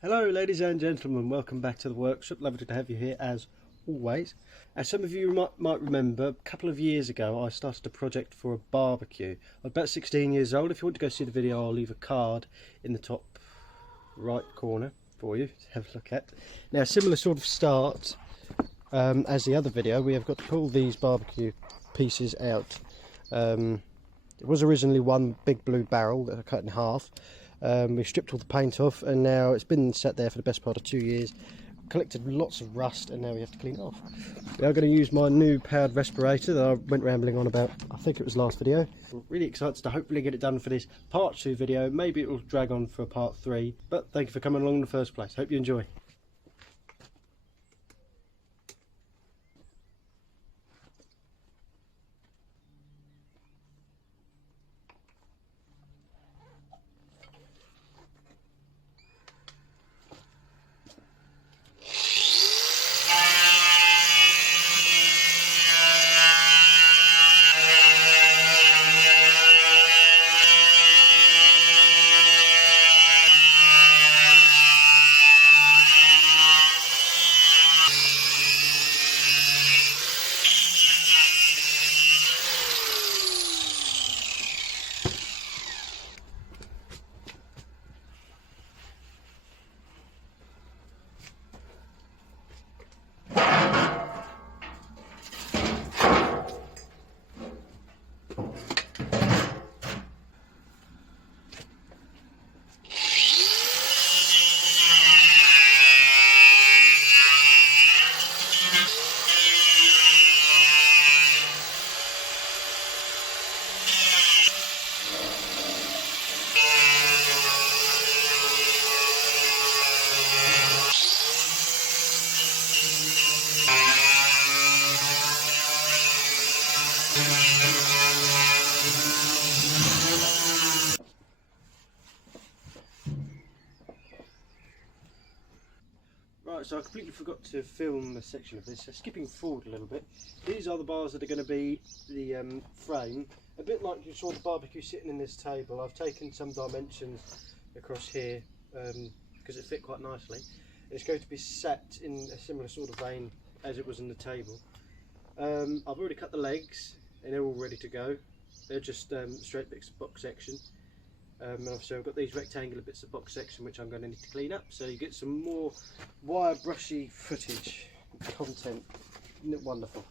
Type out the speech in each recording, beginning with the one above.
Hello ladies and gentlemen, welcome back to the workshop. Lovely to have you here as always. As some of you might remember, a couple of years ago I started a project for a barbecue. I was about 16 years old. If you want to go see the video, I'll leave a card in the top right corner for you to have a look at. Now, similar sort of start as the other video. We have got to pull these barbecue pieces out. It was originally one big blue barrel that I cut in half. We stripped all the paint off, and now it's been sat there for the best part of 2 years, collected lots of rust, and now we have to clean it off. We are going to use my new powered respirator that I went rambling on about, I think it was last video. I'm really excited to hopefully get it done for this part 2 video. Maybe it will drag on for part 3, but thank you for coming along in the first place. Hope you enjoy. Right, so I completely forgot to film a section of this, so skipping forward a little bit. These are the bars that are going to be the frame. A bit like you saw the barbecue sitting in this table, I've taken some dimensions across here because it fit quite nicely. It's going to be set in a similar sort of vein as it was in the table. I've already cut the legs and they're all ready to go. They're just straight bits of box section. And obviously I've got these rectangular bits of box section which I'm going to need to clean up, so you get some more wire brushy footage content. Isn't it wonderful?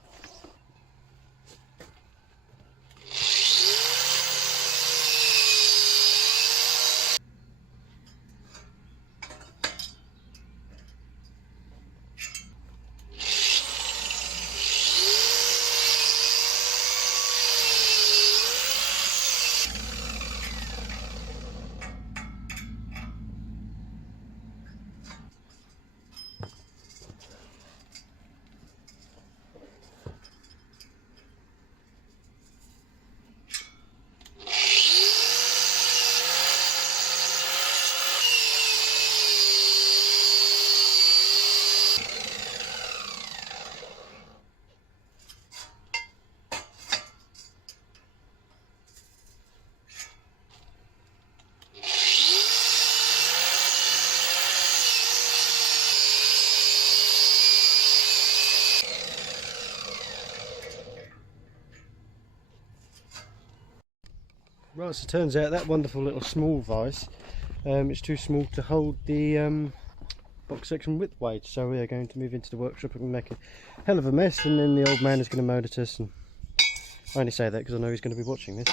Right, so it turns out that wonderful little small vise, it's too small to hold the box section width weight, so we are going to move into the workshop and make a hell of a mess, and then the old man is going to moan at us, and I only say that because I know he's going to be watching this.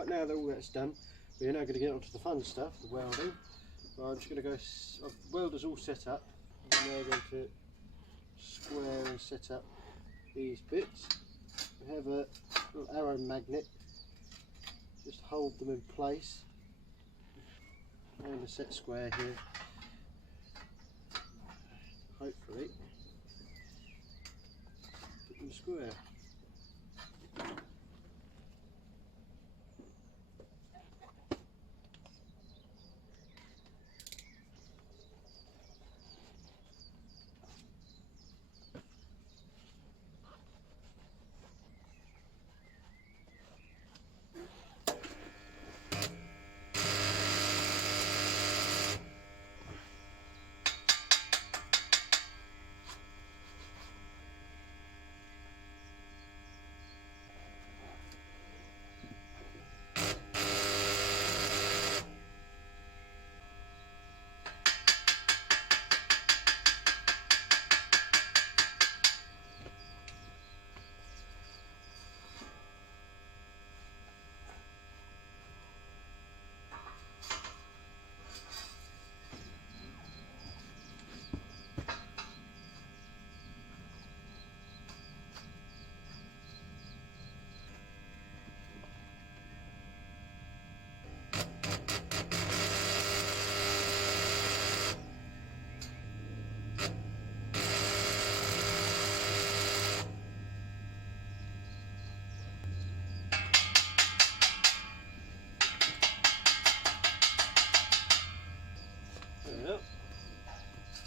Right, now that all that's done, we're now going to get onto the fun stuff, the welding. So I'm just going to go, the welder's all set up. I'm now going to square and set up these bits. We have a little arrow magnet, just hold them in place, and a set square here. Hopefully, put them square.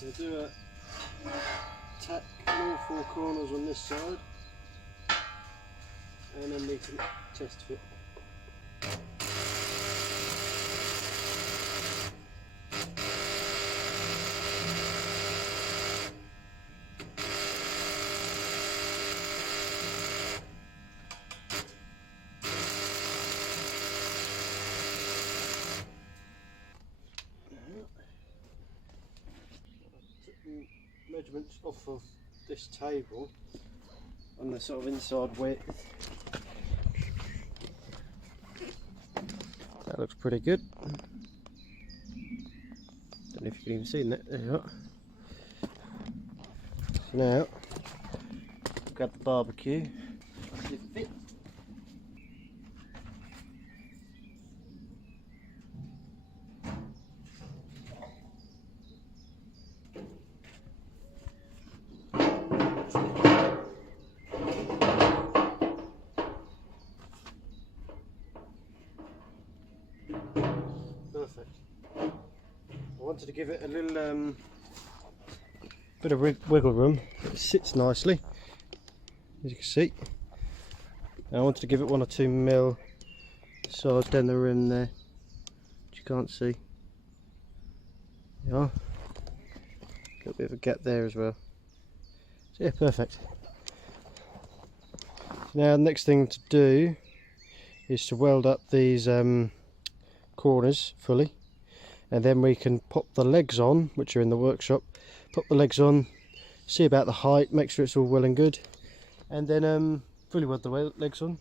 We'll do a tack all four corners on this side, and then we can test fit. Measurements off of this table on the sort of inside width. That looks pretty good. Don't know if you can even see that. There you are. So now, grab the barbecue. Does it fit? Perfect. I wanted to give it a little bit of wiggle room. It sits nicely, as you can see. And I wanted to give it 1 or 2 mil sides down the rim there, which you can't see. Yeah, got a bit of a gap there as well. So yeah, perfect. So now the next thing to do is to weld up these corners fully, and then we can pop the legs on, which are in the workshop. Pop the legs on, see about the height, make sure it's all well and good, and then fully weld the legs on.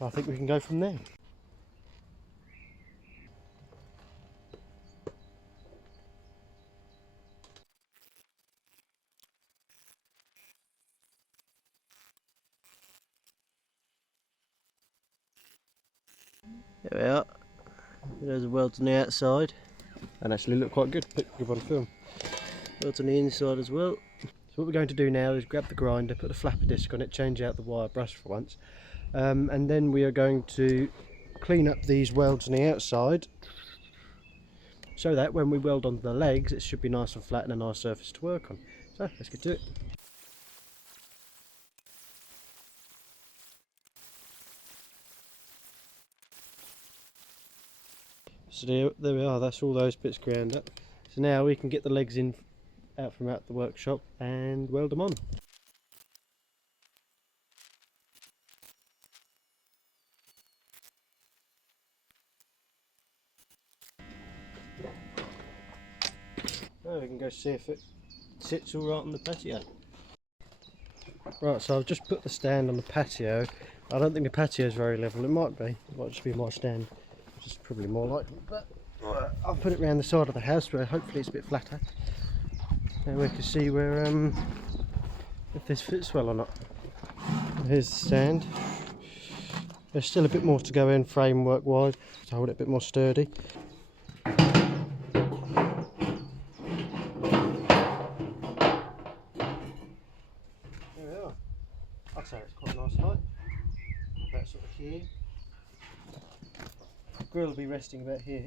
I think we can go from there. There we are. There's the welds on the outside, and actually look quite good. Good on film. Welds on the inside as well. So what we're going to do now is grab the grinder, put the flapper disc on it, change out the wire brush for once, and then we are going to clean up these welds on the outside, so that when we weld onto the legs, it should be nice and flat and a nice surface to work on. So let's get to it. So there we are, that's all those bits ground up. So now we can get the legs in out from out the workshop and weld them on. Now we can go see if it sits all right on the patio. Right, so I've just put the stand on the patio I don't think the patio is very level. It might be. It might just be my stand, which is probably more likely. But I'll put it around the side of the house where hopefully it's a bit flatter. And we can see where if this fits well or not. Here's the stand. There's still a bit more to go in framework wise to hold it a bit more sturdy. There we are. I'd say it's quite a nice height. About sort of here. The grill will be resting about here.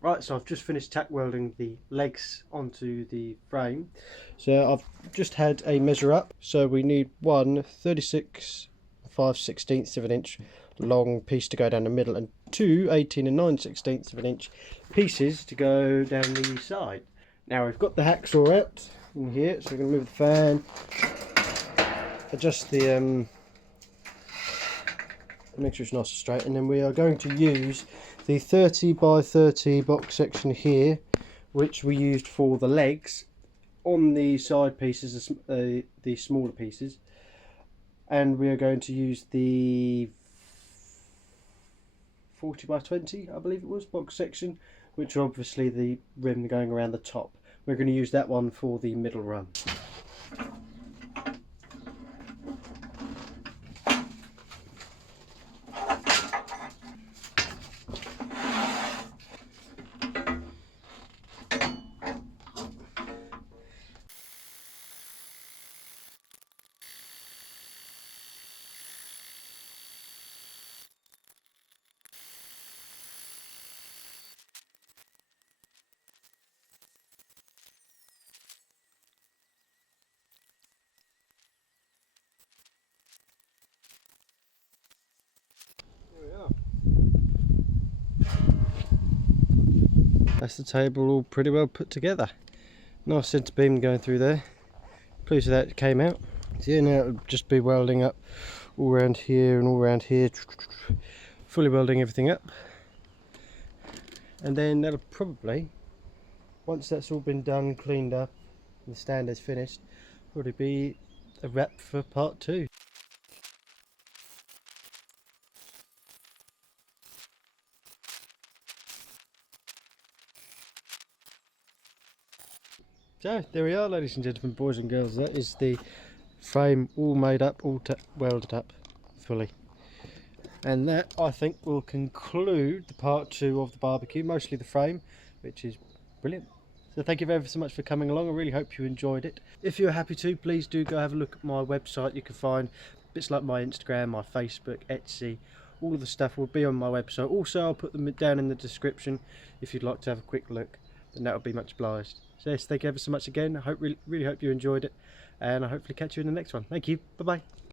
Right, so I've just finished tack welding the legs onto the frame. So I've just had a measure up. So we need one 36 5/16 of an inch long piece to go down the middle and two 18 and 9/16 of an inch pieces to go down the side. Now we've got the hacksaw out in here, so we're going to move the fan, adjust the make sure it's nice and straight, and then we are going to use the 30 by 30 box section here, which we used for the legs on the side pieces, the smaller pieces, and we are going to use the 40 by 20, I believe it was, box section, which are obviously the rim going around the top. We're going to use that one for the middle run. That's the table all pretty well put together. Nice centre beam going through there. Pleased with that it came out. So yeah, now it'll just be welding up all around here and all around here. Fully welding everything up. And then that'll probably, once that's all been done, cleaned up, and the stand is finished, probably be a wrap for part 2. So there we are, ladies and gentlemen, boys and girls. That is the frame all made up, all welded up fully. And that, I think, will conclude the part 2 of the barbecue, mostly the frame, which is brilliant. So thank you very so much for coming along. I really hope you enjoyed it. If you're happy to, please do go have a look at my website. You can find bits like my Instagram, my Facebook, Etsy. All of the stuff will be on my website. Also, I'll put them down in the description if you'd like to have a quick look. Then that would be much obliged. So yes, thank you ever so much again. I really hope you enjoyed it, and I'll hopefully catch you in the next one. Thank you. Bye bye.